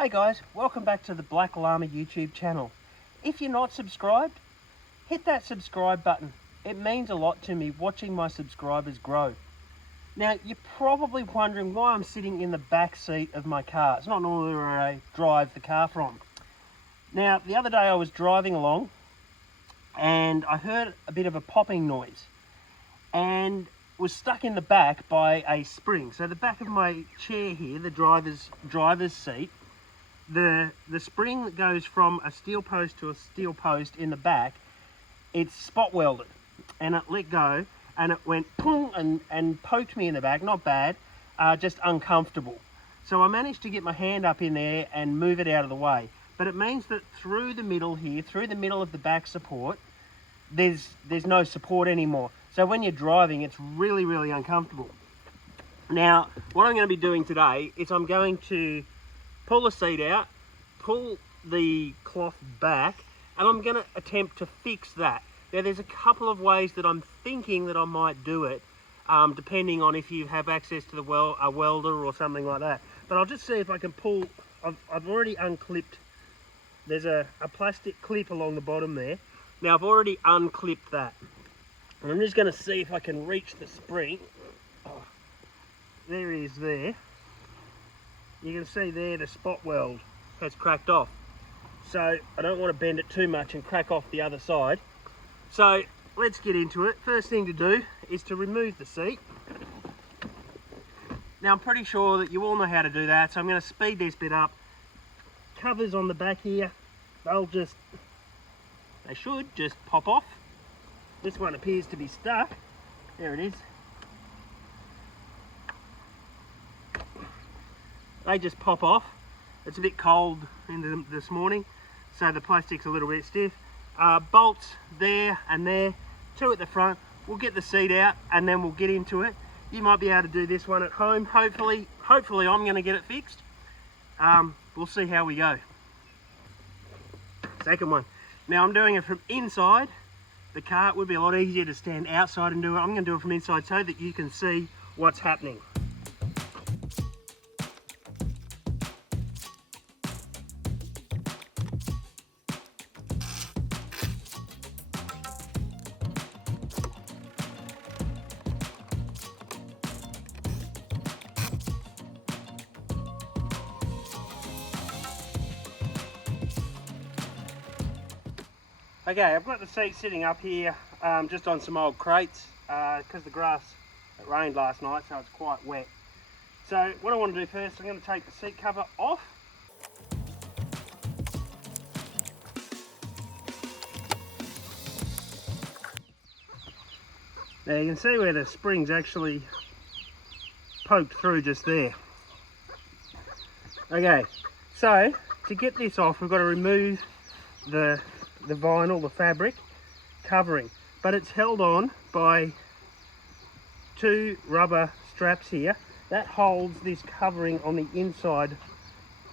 Hey guys, welcome back to the Black Llama YouTube channel. If you're not subscribed, hit that subscribe button. It means a lot to me watching my subscribers grow. Now, you're probably wondering why I'm sitting in the back seat of my car. It's not normally where I drive the car from. Now, the other day I was driving along and I heard a bit of a popping noise and was stuck in the back by a spring. So the back of my chair here, the driver's seat, the spring that goes from a steel post to a steel post in the back, it's spot welded, and it let go and it went boom and poked me in the back. Not bad, just uncomfortable. So I managed to get my hand up in there and move it out of the way. But it means that through the middle here, through the middle of the back support, there's no support anymore. So when you're driving, it's really, really uncomfortable. Now, what I'm going to be doing today is I'm going to pull the seat out, pull the cloth back, and I'm going to attempt to fix that. Now, there's a couple of ways that I'm thinking that I might do it, depending on if you have access to a welder or something like that. But I'll just see if I can pull. I've already unclipped. There's a plastic clip along the bottom there. Now, I've already unclipped that. And I'm just going to see if I can reach the spring. Oh, there it is there. You can see there the spot weld has cracked off. So I don't want to bend it too much and crack off the other side. So let's get into it. First thing to do is to remove the seat. Now, I'm pretty sure that you all know how to do that, so I'm going to speed this bit up. Covers on the back here, they should just pop off. This one appears to be stuck. There it is. They just pop off. It's a bit cold this morning, so the plastic's a little bit stiff. Bolts there and there, two at the front. We'll get the seat out and then we'll get into it. You might be able to do this one at home. Hopefully I'm going to get it fixed. We'll see how we go. Second one. Now, I'm doing it from inside the car. It would be a lot easier to stand outside and do it. I'm going to do it from inside so that you can see what's happening. Okay, I've got the seat sitting up here just on some old crates because it rained last night, so it's quite wet. So what I want to do first, I'm going to take the seat cover off. Now you can see where the spring's actually poked through just there. Okay, so to get this off, we've got to remove the vinyl, the fabric covering, but it's held on by two rubber straps here that holds this covering on the inside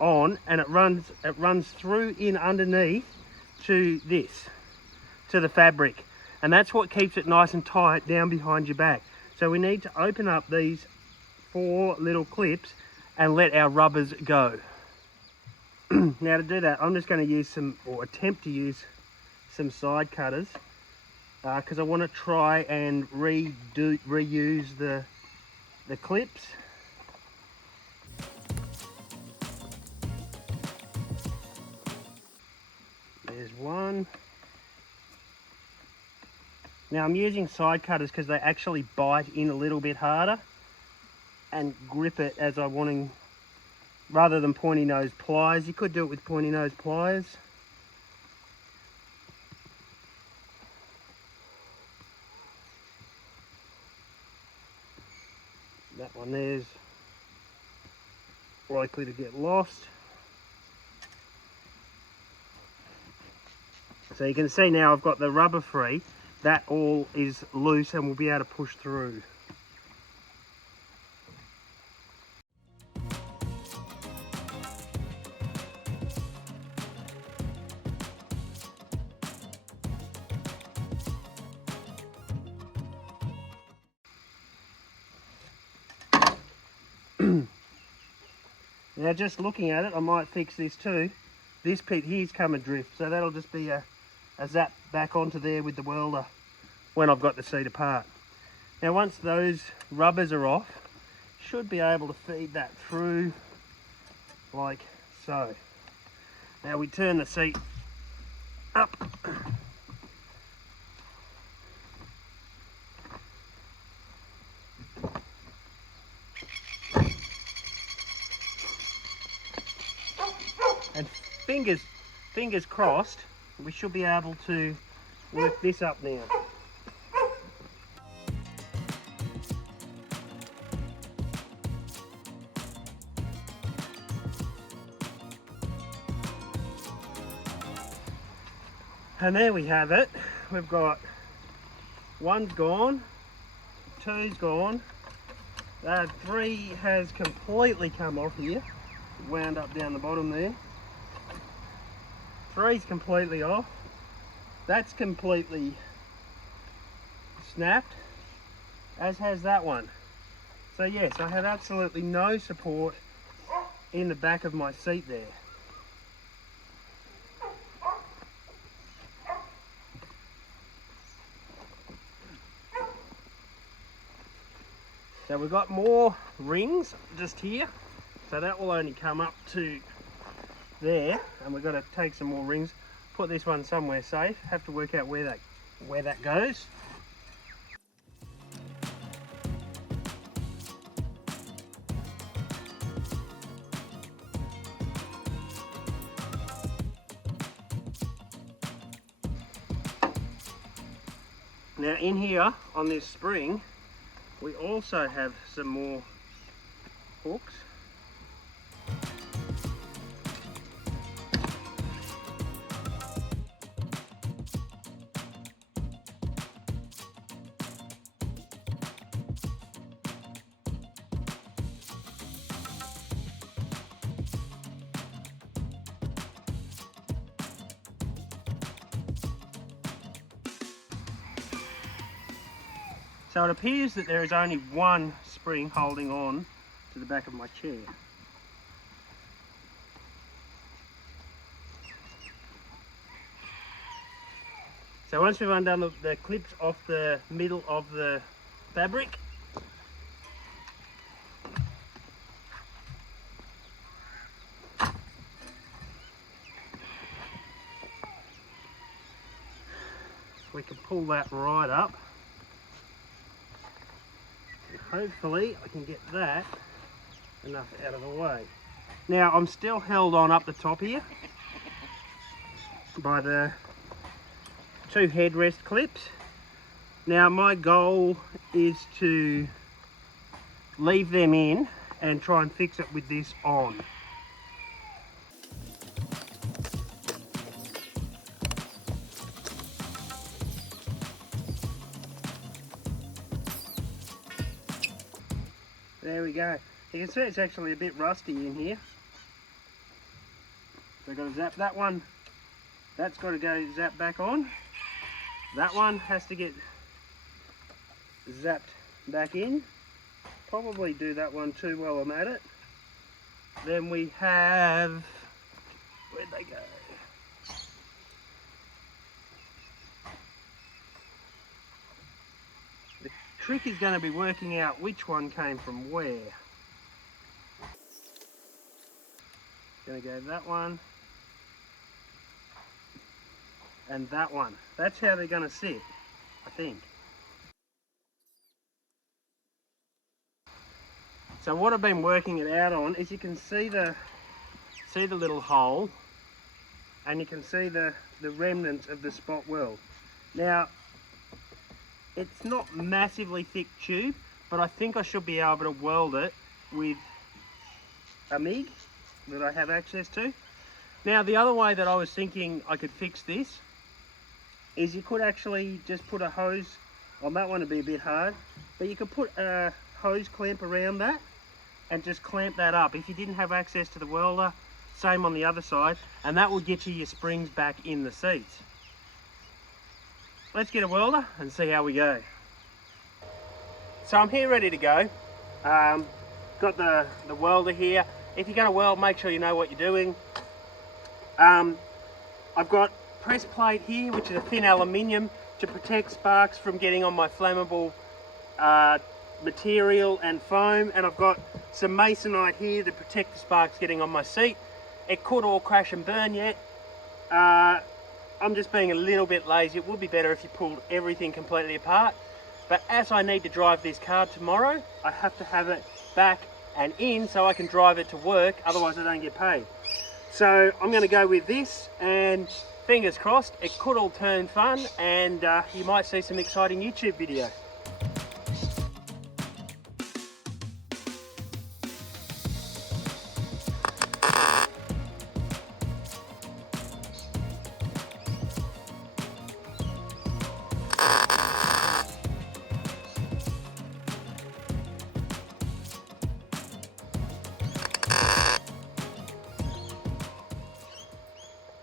on, and it runs through in underneath to the fabric, and that's what keeps it nice and tight down behind your back. So we need to open up these four little clips and let our rubbers go. Now, to do that, I'm just going to use attempt to use some side cutters because I want to try and reuse the clips. There's one. Now, I'm using side cutters because they actually bite in a little bit harder and grip it as I'm wanting, rather than pointy nose pliers. You could do it with pointy nose pliers. That one there's likely to get lost. So you can see now I've got the rubber free. That all is loose and we'll be able to push through. Now just looking at it, I might fix this too. This pit here's come adrift, so that'll just be a zap back onto there with the welder when I've got the seat apart. Now once those rubbers are off, should be able to feed that through like so. Now we turn the seat up. And fingers crossed, we should be able to work this up now. And there we have it. We've got one's gone, two's gone, 3 has completely come off here, wound up down the bottom there. 3's completely off. That's completely snapped, as has that one. So yes, I have absolutely no support in the back of my seat there. So we've got more rings just here, so that will only come up to there, and we've got to take some more rings, put this one somewhere safe, have to work out where that goes. Now in here on this spring, we also have some more hooks. So it appears that there is only one spring holding on to the back of my chair. So once we've undone the clips off the middle of the fabric, we can pull that right up. Hopefully I can get that enough out of the way. Now I'm still held on up the top here by the 2 headrest clips. Now my goal is to leave them in and try and fix it with this on. There we go. You can see it's actually a bit rusty in here. So I've got to zap that one. That's got to go zap back on. That one has to get zapped back in. Probably do that one too while I'm at it. Then we have, where'd they go? The trick is going to be working out which one came from where. Going to go that one and that one. That's how they're going to sit, I think. So what I've been working it out on is you can see the little hole, and you can see the remnants of the spot weld. Now it's not massively thick tube, but I think I should be able to weld it with a MIG that I have access to. Now the other way that I was thinking I could fix this is you could actually just put a hose on that one. Would be a bit hard, but you could put a hose clamp around that and just clamp that up. If you didn't have access to the welder, same on the other side, and that will get you your springs back in the seats. Let's get a welder and see how we go. So I'm here ready to go. Got the welder here. if you're going to weld, make sure you know what you're doing. I've got press plate here, which is a thin aluminium to protect sparks from getting on my flammable material and foam, and I've got some masonite here to protect the sparks getting on my seat. It could all crash and burn yet. I'm just being a little bit lazy. It would be better if you pulled everything completely apart, but as I need to drive this car tomorrow, I have to have it back and in so I can drive it to work, otherwise I don't get paid. So I'm going to go with this, and fingers crossed it could all turn fun, and you might see some exciting YouTube videos.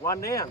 One down.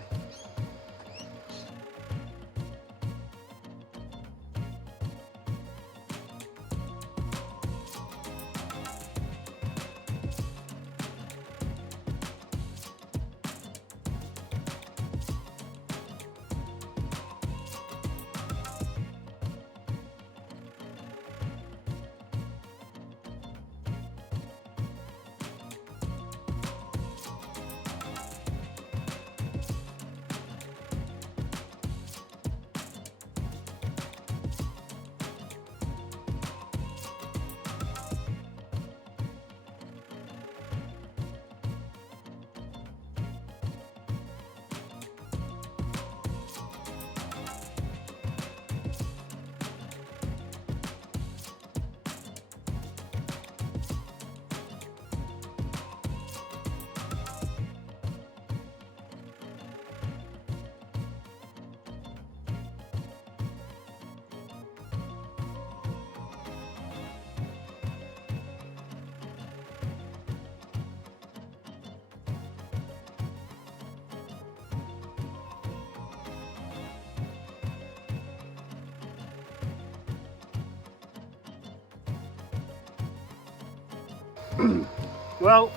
Well,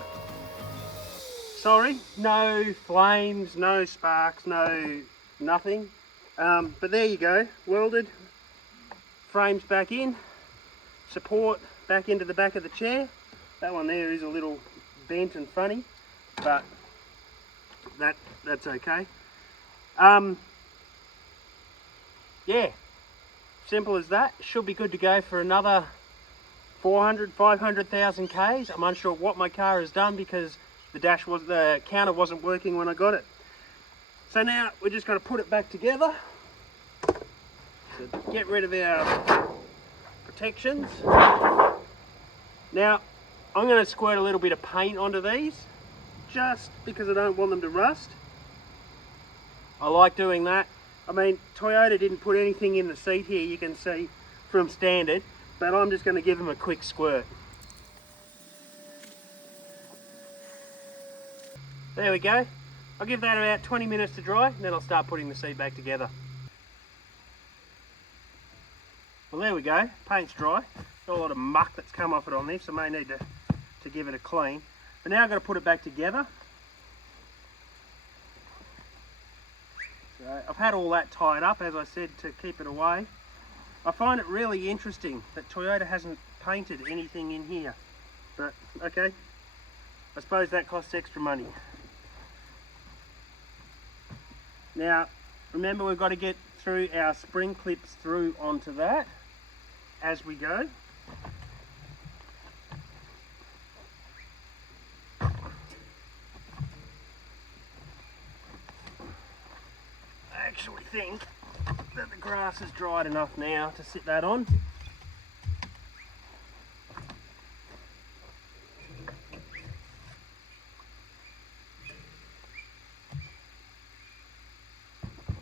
sorry, no flames, no sparks, no nothing, but there you go, welded, frames back in, support back into the back of the chair. That one there is a little bent and funny, but that's okay. Yeah, simple as that. Should be good to go for another 400, 500,000 Ks. I'm unsure what my car has done because the counter wasn't working when I got it. So now we're just going to put it back together to get rid of our protections. Now I'm going to squirt a little bit of paint onto these just because I don't want them to rust. I like doing that. I mean, Toyota didn't put anything in the seat here, you can see from standard, but I'm just going to give them a quick squirt. There we go. I'll give that about 20 minutes to dry, and then I'll start putting the seat back together. Well, there we go. Paint's dry. Got a lot of muck that's come off it on this. I may need to give it a clean. But now I've got to put it back together. So I've had all that tied up, as I said, to keep it away. I find it really interesting that Toyota hasn't painted anything in here, but okay, I suppose that costs extra money. Now remember, we've got to get through our spring clips through onto that as we go. I actually think that the grass is dried enough now to sit that on.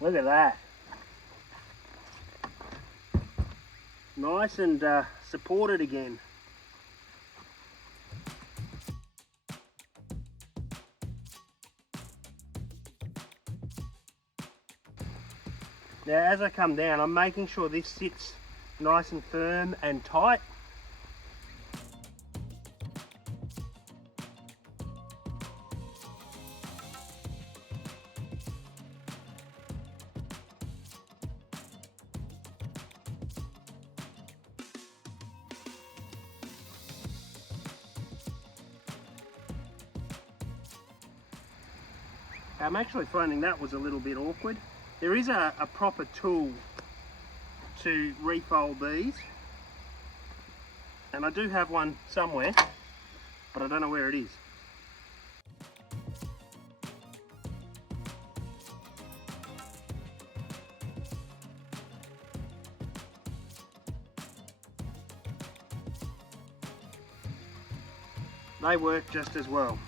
Look at that. Nice and supported again. Now as I come down, I'm making sure this sits nice and firm and tight. I'm actually finding that was a little bit awkward. There is a proper tool to refold these, and I do have one somewhere, but I don't know where it is. They work just as well.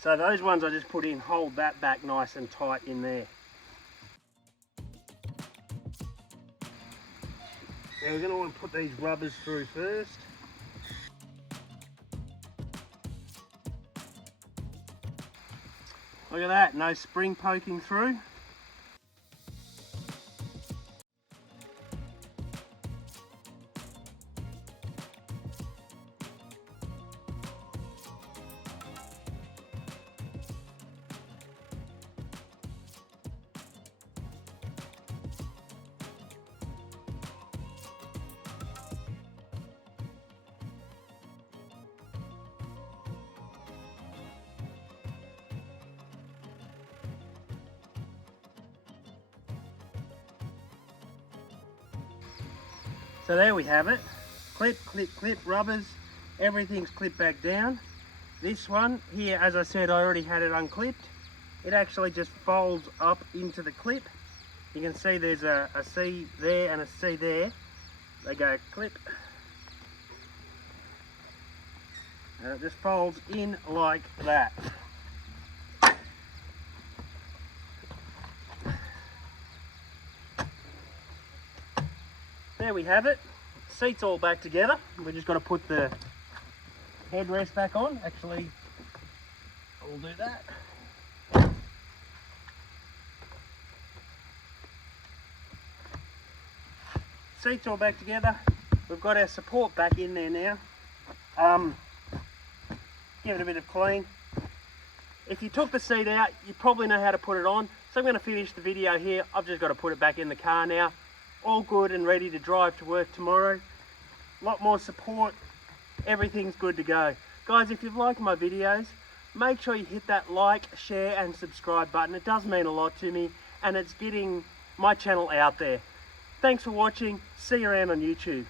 So those ones I just put in hold that back nice and tight in there. Now we're going to want to put these rubbers through first. Look at that, no spring poking through. So there we have it. Clip, clip, clip, rubbers. Everything's clipped back down. This one here, as I said, I already had it unclipped. It actually just folds up into the clip. You can see there's a C there and a C there. They go clip. And it just folds in like that. There we have it. Seat's all back together. We've just got to put the headrest back on. Actually, I'll do that. Seat's all back together. We've got our support back in there now. Give it a bit of clean. If you took the seat out, you probably know how to put it on. So I'm going to finish the video here. I've just got to put it back in the car now. All good and ready to drive to work tomorrow. A lot more support. Everything's good to go. Guys, if you've liked my videos, make sure you hit that like, share and subscribe button. It does mean a lot to me and it's getting my channel out there. Thanks for watching. See you around on YouTube.